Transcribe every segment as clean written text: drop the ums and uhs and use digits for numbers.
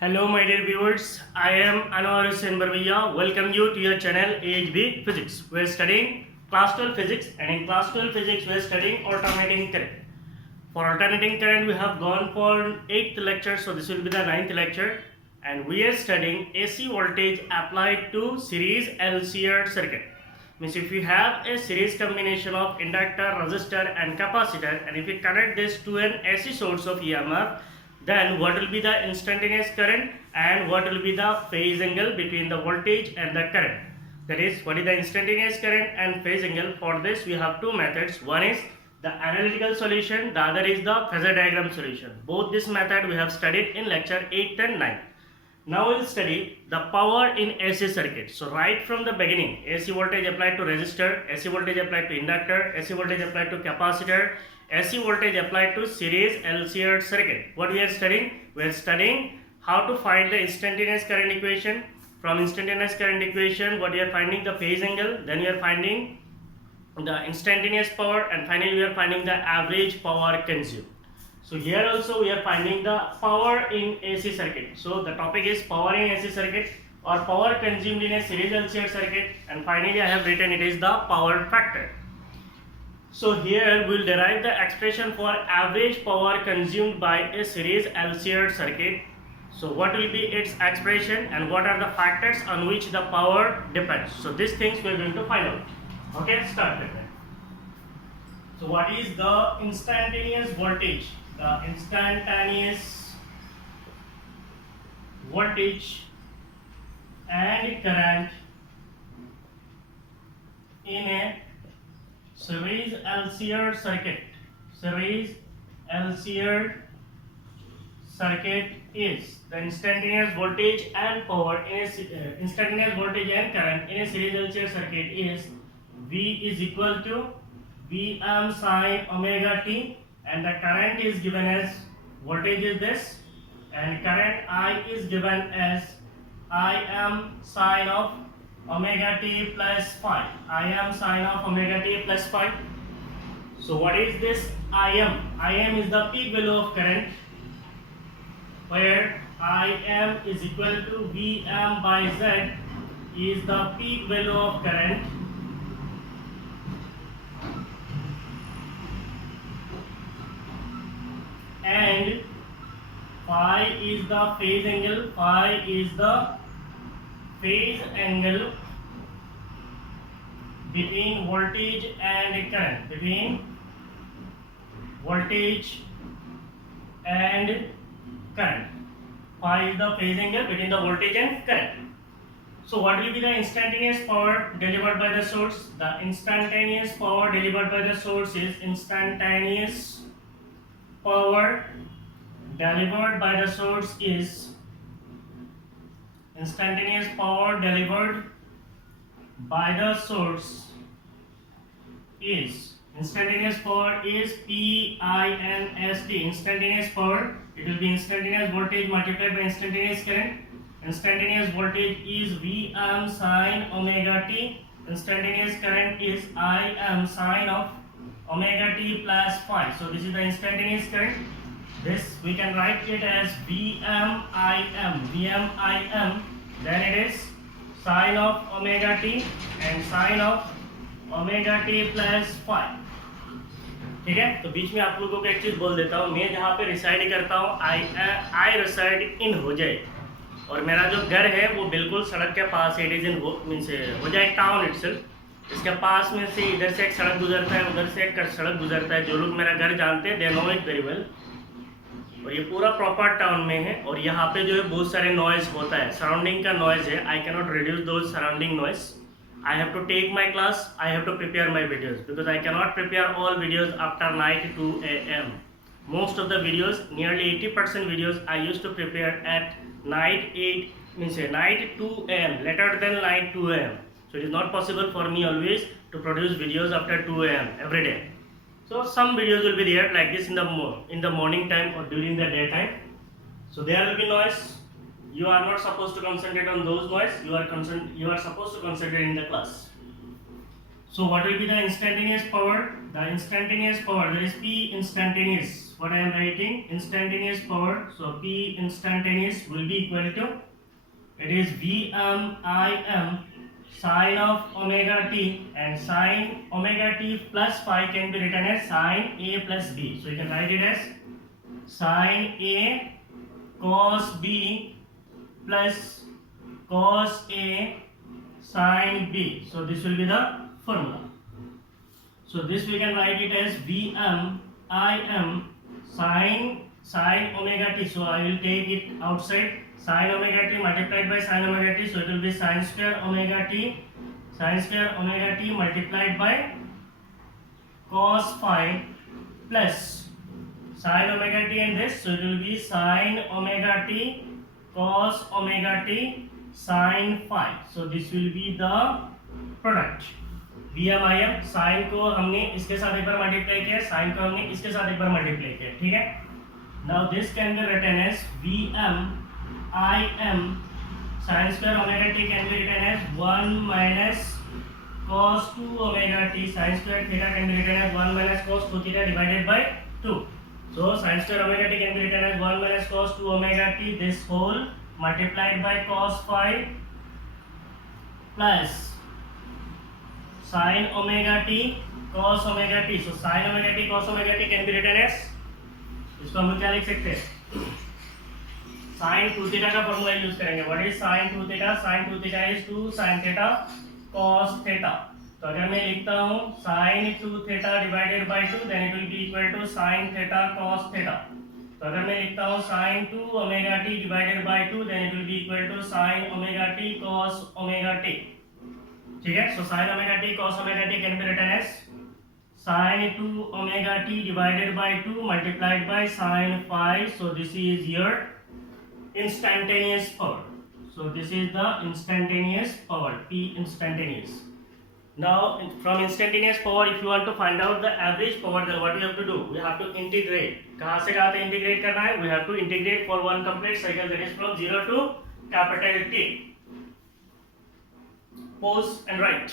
Hello, my dear viewers. I am Anwar Hussain Barbiya. Welcome you to your channel AHB Physics. We are studying class 12 physics, and in class 12 physics, we are studying alternating current. For alternating current, we have gone for 8th lecture, so this will be the 9th lecture, and we are studying AC voltage applied to series LCR circuit. Means if you have a series combination of inductor, resistor, and capacitor, and if you connect this to an AC source of EMF, then what will be the instantaneous current and what will be the phase angle between the voltage and the current. That is, what is the instantaneous current and phase angle. For this we have two methods. One is the analytical solution, the other is the phasor diagram solution. Both this method we have studied in lecture 8 and 9. Now we will study the power in AC circuit. So right from the beginning, AC voltage applied to resistor, AC voltage applied to inductor, AC voltage applied to capacitor, AC voltage applied to series LCR circuit. What we are studying? We are studying how to find the instantaneous current equation. From instantaneous current equation, what we are finding the phase angle, then we are finding the instantaneous power, and finally we are finding the average power consumed. So here also we are finding the power in AC circuit. So the topic is power in AC circuit or power consumed in a series LCR circuit, and finally I have written it is the power factor. So here we will derive the expression for average power consumed by a series LCR circuit. So what will be its expression and what are the factors on which the power depends. So these things we are going to find out. Okay, start with that. So what is the instantaneous voltage? The instantaneous voltage and current in a series LCR circuit. Series LCR circuit is the instantaneous voltage and power in a instantaneous voltage and current in a series LCR circuit is V is equal to Vm sin omega t, and the current is given as voltage is this, and current I is given as Im sin of omega t plus phi. Im sin of omega t plus phi. So what is this Im? Im is the peak value of current, where Im is equal to Vm by Z is the peak value of current, and phi is the phase angle. Phi is the phase angle between voltage and current. Between voltage and current. Phi is the phase angle between the voltage and current. So what will be the instantaneous power delivered by the source? The instantaneous power delivered by the source is instantaneous power delivered by the source is instantaneous power delivered by the source is instantaneous power is PINST. Instantaneous power, it will be instantaneous voltage multiplied by instantaneous current. Instantaneous voltage is Vm sin omega t. Instantaneous current is Im sin of omega t plus phi. So this is the instantaneous current. This we can write it as Vm Im. Then it is sin of omega t and sin of omega t plus phi. ठीक है, तो बीच में आप लोगों को एक चीज बोल देता हूँ. मैं जहाँ पे रिसाइड करता हूँ आई रिसाइड इन हो जाए, और मेरा जो घर है वो बिल्कुल सड़क के पास है. इट इज इन मीन्स हो जाए टाउन इटसेल्फ. इसके पास में से इधर से एक सड़क गुजरता है, उधर से एक सड़क गुजरता है. जो लोग मेरा घर जानते हैं they know it very well. और ये पूरा प्रॉपर टाउन में है, और यहाँ पे जो है बहुत सारे नॉइज होता है, सराउंडिंग का नॉइज है. I cannot reduce those surrounding noise. I have to take my class, I have to prepare my videos, because I cannot prepare all videos after night 2 AM. Most of the videos, nearly 80% videos I used to prepare at night 2 AM, later than night 2 AM. So it is not possible for me always to produce videos after 2 AM every day. So some videos will be there like this in the morning time or during the daytime. So there will be noise. You are not supposed to concentrate on those noise. You are supposed to concentrate in the class. So what will be the instantaneous power? The instantaneous power, there is P instantaneous. what I am writing, instantaneous power. So P instantaneous will be equal to, it is Vm Im sine of omega t, and sine omega t plus phi can be written as sine A plus B. So you can write it as sine A cos B plus cos A sine B. So this will be the formula. So this we can write it as Vm Im sine omega t. So I will take it outside. Sine omega t multiplied by sine omega t. So it will be sine square omega t multiplied by cos phi plus sine omega t and this. So it will be sine omega t cos omega t sine phi. So this will be the product. Vm sine को हमने इसके साथ एक बार multiply किया, sign को हमने इसके साथ एक बार मल्टीप्लाई किया, ठीक है. Now this can be written as Vm Im sin square omega t can be written as 1 minus cos 2 omega t sin square theta can be written as 1 minus cos 2 theta divided by 2. So sin square omega t can be written as 1 minus cos 2 omega t this whole multiplied by cos phi plus sin omega t cos omega t. So sin omega t cos omega t can be written as, इसको हम लोग क्या लिख सकते हैं, sin 2 theta का formula use करेंगे. What is sin 2 theta? sin 2 theta is 2 sin theta cos theta. तो अगर मैं लिखता हूँ sin 2 theta divided by 2 then it will be equal to sin theta cos theta. तो अगर मैं लिखता हूँ sin 2 omega t divided by 2 then it will be equal to sin omega t cos omega t. ठीक है. So sin omega t cos omega t can be written as sin 2 omega t divided by 2 multiplied by sin phi. So this is your instantaneous power. So this is the instantaneous power, P instantaneous. Now from instantaneous power, if you want to find out the average power, then what we have to do? We have to integrate. कहाँ से कहाँ तक integrate करना है? We have to integrate for one complete cycle, that is from 0 to capital T. Pause and write.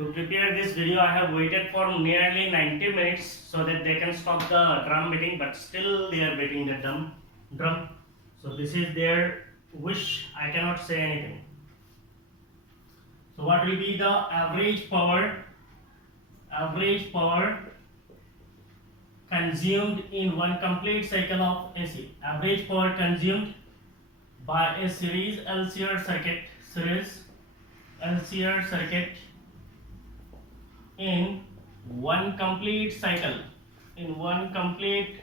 To prepare this video, I have waited for nearly 90 minutes so that they can stop the drum beating, but still they are beating the drum. So this is their wish. I cannot say anything. So what will be the average power? Average power consumed in one complete cycle of AC. Average power consumed by a series LCR circuit in one complete cycle. In one complete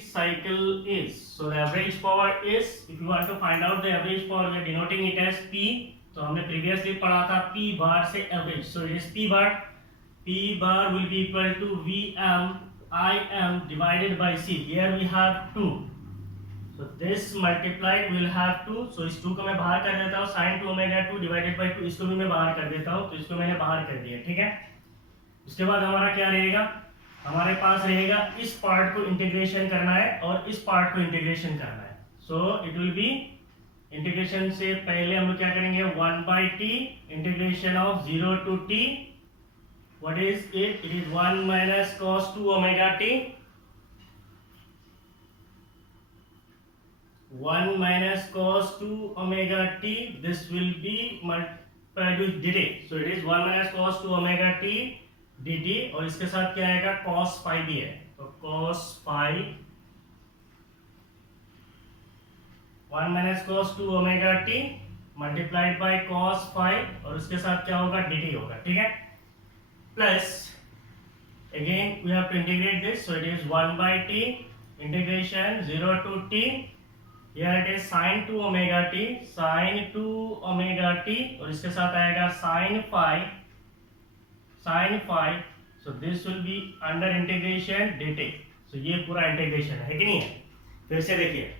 cycle is, so the average power is, if you want to find out the average power, we are denoting it as P. तो हमने previously पढ़ा था P bar से average. So it is P bar. P bar will be equal to Vm Im divided by C. Here we have 2. So this multiplied will have 2. So इस 2 को मैं बाहर कर देता हूँ, sin 2 omega 2 divided by 2 इसको भी मैं बाहर कर देता हूँ, तो इसको मैंने बाहर कर दिया, ठीक है. उसके बाद हमारा क्या रहेगा, हमारे पास रहेगा इस पार्ट को इंटीग्रेशन करना है और इस पार्ट को इंटीग्रेशन करना है. So it will be, integration से पहले हम लोग क्या करेंगे, 1/t integration of 0 to t. What is it? It is 1 minus cos 2 omega t. 1 minus cos 2 omega t. This will be multiplied with dt. So it is 1 minus cos 2 omega t dt, और इसके साथ क्या आएगा, cos phi भी है, तो cos phi 1 minus cos 2 omega t multiplied by cos phi, और उसके साथ क्या होगा, dt होगा, ठीक है. Plus again we have to integrate this, so it is 1/t integration 0 to t. Here it is sin 2 omega t, sin 2 omega t, और इसके साथ आएगा sin phi. So this will be under integration dt. सो ये पूरा integration है कि नहीं है। फिर से देखिए,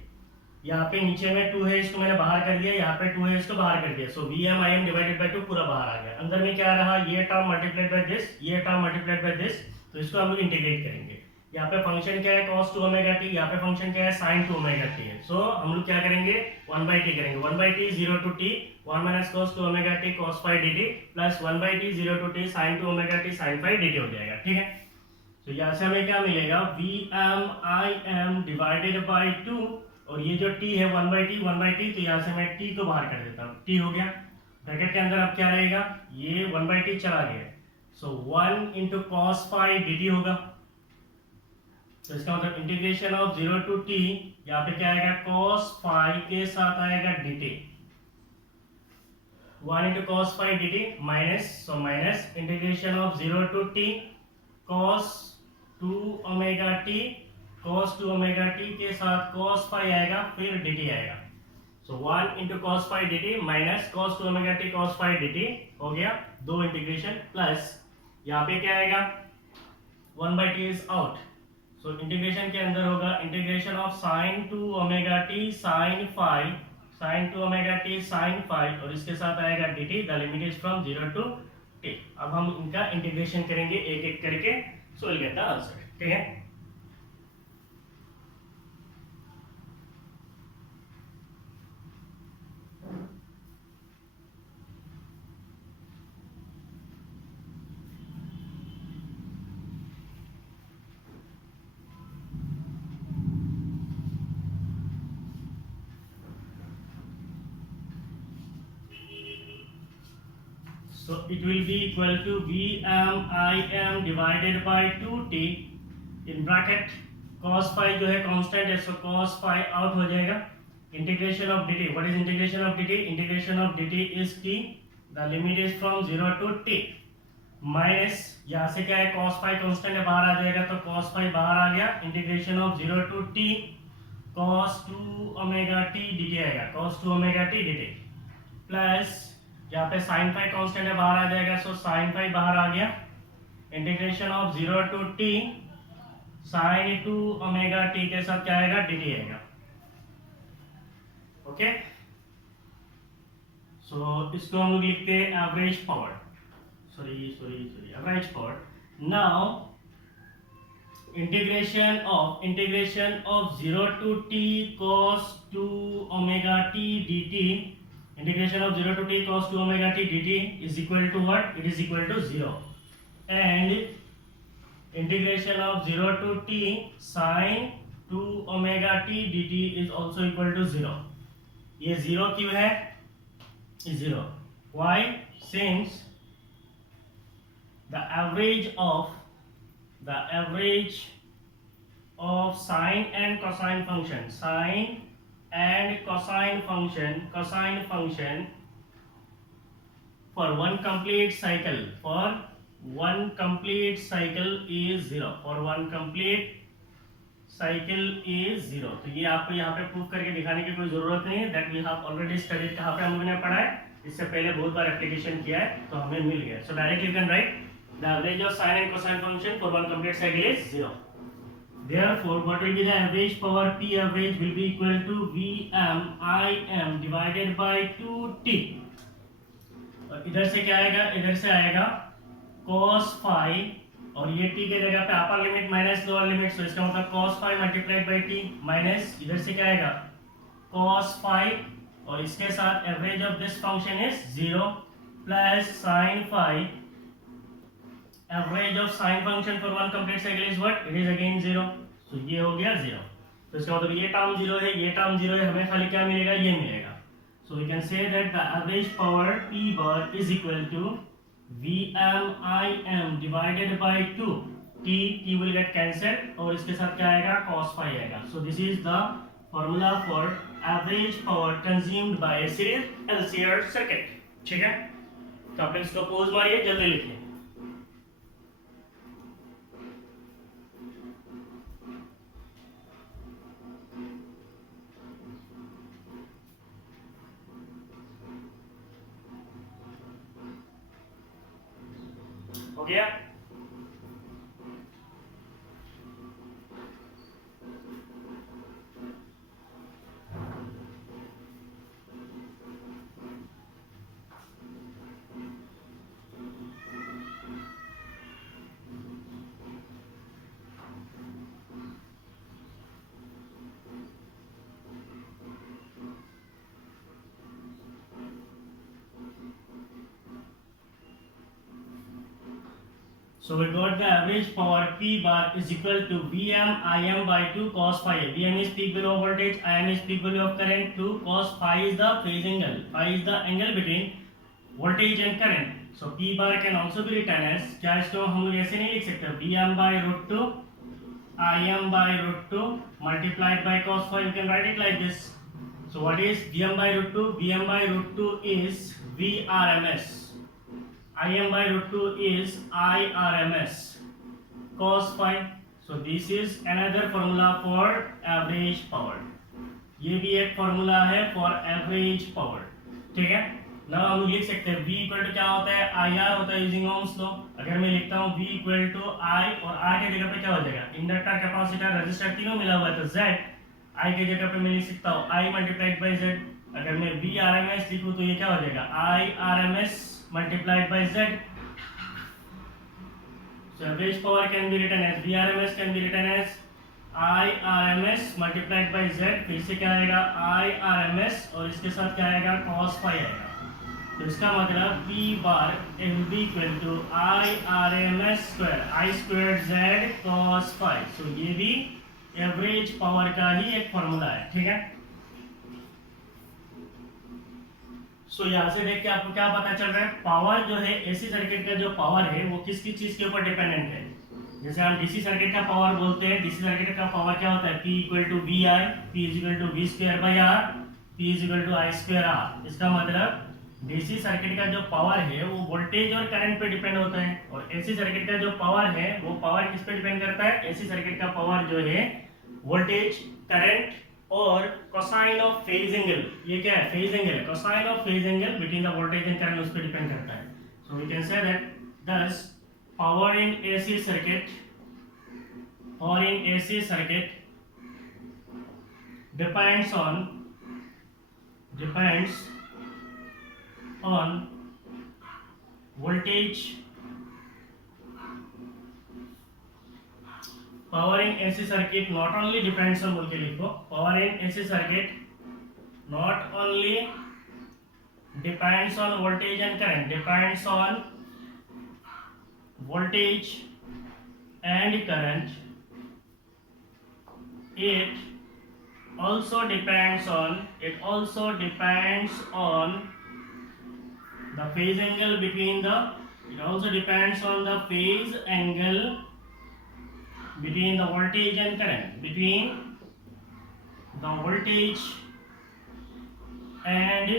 यहाँ पे नीचे में 2 है, इसको मैंने बाहर कर दिया, यहाँ पे 2 है, इसको बाहर कर दिया। सो VMIM डिवाइडेड बाय 2 पूरा बाहर आ गया। अंदर में क्या रहा, ये टर्म मल्टीप्लाइड बाय दिस, ये टर्म मल्टीप्लाइड बाय दिस। तो इसको हम लोग इंटीग्रेट करेंगे। यहाँ पे फंक्शन क्या है cos 2 ओमेगा t, यहाँ पे फंक्शन क्या है sin 2 ओमेगा t है। सो हम लोग क्या करेंगे 1/t करेंगे। 1/t 0 to t 1 minus cos 2 omega t cos phi dt plus 1/t 0 to t sin 2 omega t sin phi dt हो जाएगा। ठीक है, तो यहाँ से हमें क्या मिलेगा VMIM डिवाइडेड बाय 2, और ये जो t है 1/t, तो यहाँ से मैं t को बाहर कर देता हूँ, t हो गया। ब्रैकेट के अंदर अब क्या रहेगा, ये 1/t चला गया, सो 1 into cos phi dt होगा। तो इसका मतलब इंटीग्रेशन ऑफ 0 to t, यहाँ पे क्या आएगा cos phi के साथ आएगा dt, 1 into cos phi dt minus, so minus integration of 0 to t cos 2 omega t, cos 2 omega t के साथ cos phi आएगा, फिर dt आएगा। सो 1 into cos phi dt minus cos 2 omega t cos phi dt हो गया, दो integration, plus यहाँ पे क्या आएगा 1/t is out. So integration के अंदर होगा integration of sin 2 omega t sin phi, sin 2 omega t sin phi, और इसके साथ आएगा dt, the limit is from 0 to t। अब हम इनका इंटीग्रेशन करेंगे एक एक करके, so will get the answer. ठीक है, so it will be equal to VMIM divided by 2t in bracket cos phi जो है कांस्टेंट है, so cos phi आउट हो जाएगा। Integration of dt, what is integration of dt, integration of dt is t, the limit is from 0 to t, minus यहाँ से क्या है cos phi constant है, बाहर आ जाएगा, तो cos phi बाहर आ गया, integration of 0 to t cos 2 omega t dt आएगा, cos 2 omega t dt, plus यहाँ पे sin phi कांस्टेंट है, बाहर आ जाएगा, सो sin phi बाहर आ गया, integration of 0 to t sin 2 omega t के साथ क्या आएगा dt आएगा। ओके, सो इसको हम लोग लिखते हैं average power, average power. Now integration of 0 to t cos 2 omega t dt, integration of 0 to t cos 2 omega t dt is equal to what? It is equal to 0. And integration of 0 to t sin 2 omega t dt is also equal to 0. ये 0 क्यों है? 0. Why? Since the average of sine and cosine function for one complete cycle is 0, for one complete cycle is 0। तो ये आपको यहाँ पे proof करके दिखाने की कोई जरूरत नहीं है, that we have already studied. कहाँ पे हम लोगों ने पढ़ा है, इससे पहले बहुत बार एप्लीकेशन किया है, तो हमें मिल गया। सो directly you can write the average of sine and cosine function for one complete cycle is 0। Therefore, what will be the average power? P average will be equal to VMIM divided by 2t। और इधर से क्या आएगा, इधर से आएगा cos phi, और ये t के जगह पे upper limit minus lower limit, तो इसका मतलब cos phi multiplied by t minus इधर से क्या आएगा cos phi, और इसके साथ average of this function is 0 plus sin phi, average of sine function for one complete cycle is what? It is again 0। तो ये हो गया 0। तो इसका मतलब ये टर्म 0 है, ये टर्म 0 है, हमें खाली क्या मिलेगा, ये मिलेगा। So we can say that the average power P bar is equal to VMIM divided by 2, t will get cancelled, और इसके साथ क्या आएगा cos phi आएगा। So this is the formula for average power consumed by a series LCR circuit. ठीक है, तो आप इसको पोज मारिए, जल्दी लिखिए। हो गया? So we got the average power P bar is equal to Vm Im by 2 cos phi. Vm is peak value of voltage, Im is peak value of current, 2 cos phi is the phase angle. Phi is the angle between voltage and current. So P bar can also be written as, क्या इसको हम लोग ऐसे नहीं लिख सकते, Vm by root 2 Im by root 2 multiplied by cos phi. You can write it like this. So what is Vm by root 2? Vm by root 2 is Vrms. Im by root 2 is Irms cos phi. So this is another formula for average power. ये भी एक formula है for average power. ठीक है. Now हम लिख सकते हैं V इक्वल टू क्या होता है, IR होता है यूजिंग ओम्स लॉ. अगर मैं लिखता हूँ V इक्वल टू I और R के जगह पे क्या हो जाएगा, इंडक्टर, कैपेसिटर, रेजिस्टर तीनों मिला हुआ है, तो Z I के जगह पे मैं लिख सकता हूँ I मल्टीप्लाइड बाई Z. अगर मैं Vrms लिखूँ तो ये क्या हो जाएगा, Irms multiplied by Z. So average power can be written as Vrms can be written as Irms multiplied by Z. फिर से क्या आएगा, Irms और इसके साथ क्या आएगा, cos phi आएगा. तो इसका मतलब P bar will be equal to Irms square I square Z cos phi. So ये भी एवरेज पावर का ही एक फॉर्मूला है. ठीक है. सो यहाँ से देख के आपको क्या पता चल रहा है, पावर जो है एसी सर्किट का जो पावर है वो किसकी चीज के ऊपर डिपेंडेंट है. जैसे हम डीसी सर्किट का पावर बोलते हैं, डीसी सर्किट का पावर क्या होता है, P equal to V I, P is equal to V square by R, P is equal to I square R. इसका मतलब डीसी सर्किट का जो पावर है वो वोल्टेज और करंट पे डिपेंड होता है, और एसी सर्किट का जो पावर है वो पावर किस पे डिपेंड करता है, एसी सर्किट का पावर जो है वोल्टेज, करंट और कोसाइन ऑफ फेज एंगल. ये क्या है, फेज एंगल है. Cosine of phase angle between the voltage and current उस पे डिपेंड करता है. So we can say that thus power in AC circuit depends on voltage. Power in AC circuit not only depends on, बोल के लिखो, power in AC circuit not only depends on voltage and current, depends on voltage and current. It also depends on the phase angle between the, it also depends on the phase angle between the voltage and current, between the voltage and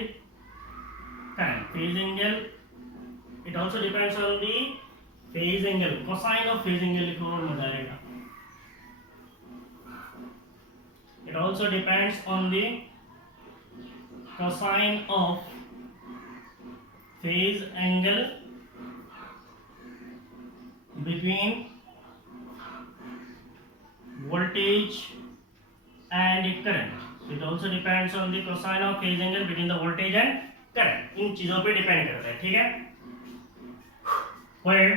current. Phase angle, it also depends on the phase angle. Cosine of phase angle लिखो और मजा आएगा. It also depends on the cosine of phase angle between voltage and current. So it also depends on the cosine of phase angle between the voltage and current. इन चीजों पे depend करता है. ठीक है. Where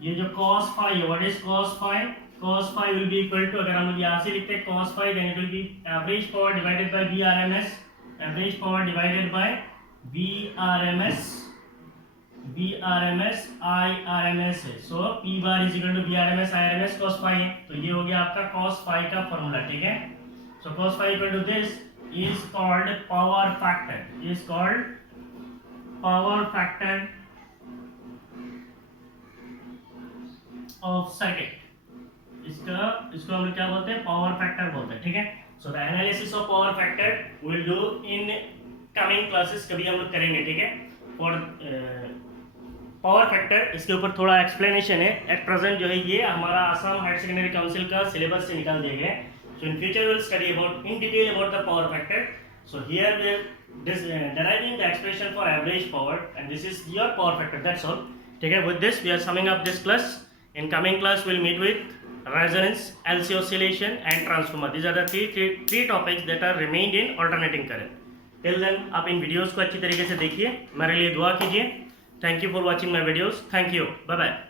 ये जो cos phi है, what is cos phi? Cos phi will be equal to, अगर हम लोग यहाँ से लिखते हैं cos phi, then it will be average power divided by Vrms, average power divided by Vrms Irms है. So P bar is equal to Vrms Irms cos phi है. तो ये हो गया आपका cos phi का फॉर्मूला. ठीक है. So cos phi equal to this is called power factor. Is called power factor of circuit. इसको हम लोग क्या बोलते हैं, पावर फैक्टर बोलते हैं. ठीक है. So the analysis of power factor will do in coming classes, कभी हम लोग करेंगे. ठीक है. और पावर फैक्टर, इसके ऊपर थोड़ा एक्सप्लेनेशन है. एट प्रेजेंट जो है ये हमारा आसाम हायर सेकेंडरी काउंसिल का सिलेबस से निकाल दिए गए. So in future will study about in detail about the power factor. So here we are deriving the expression for average power, and this is your power factor. That's all. ठीक है. With this we are summing up this class. In coming class we'll meet with resonance, LC oscillation and transformer. These are the three topics that are remained in alternating current. Till then आप इन videos को अच्छी तरीके से देखिए, मेरे लिए दुआ कीजिए. Thank you for watching my videos. Thank you. Bye bye.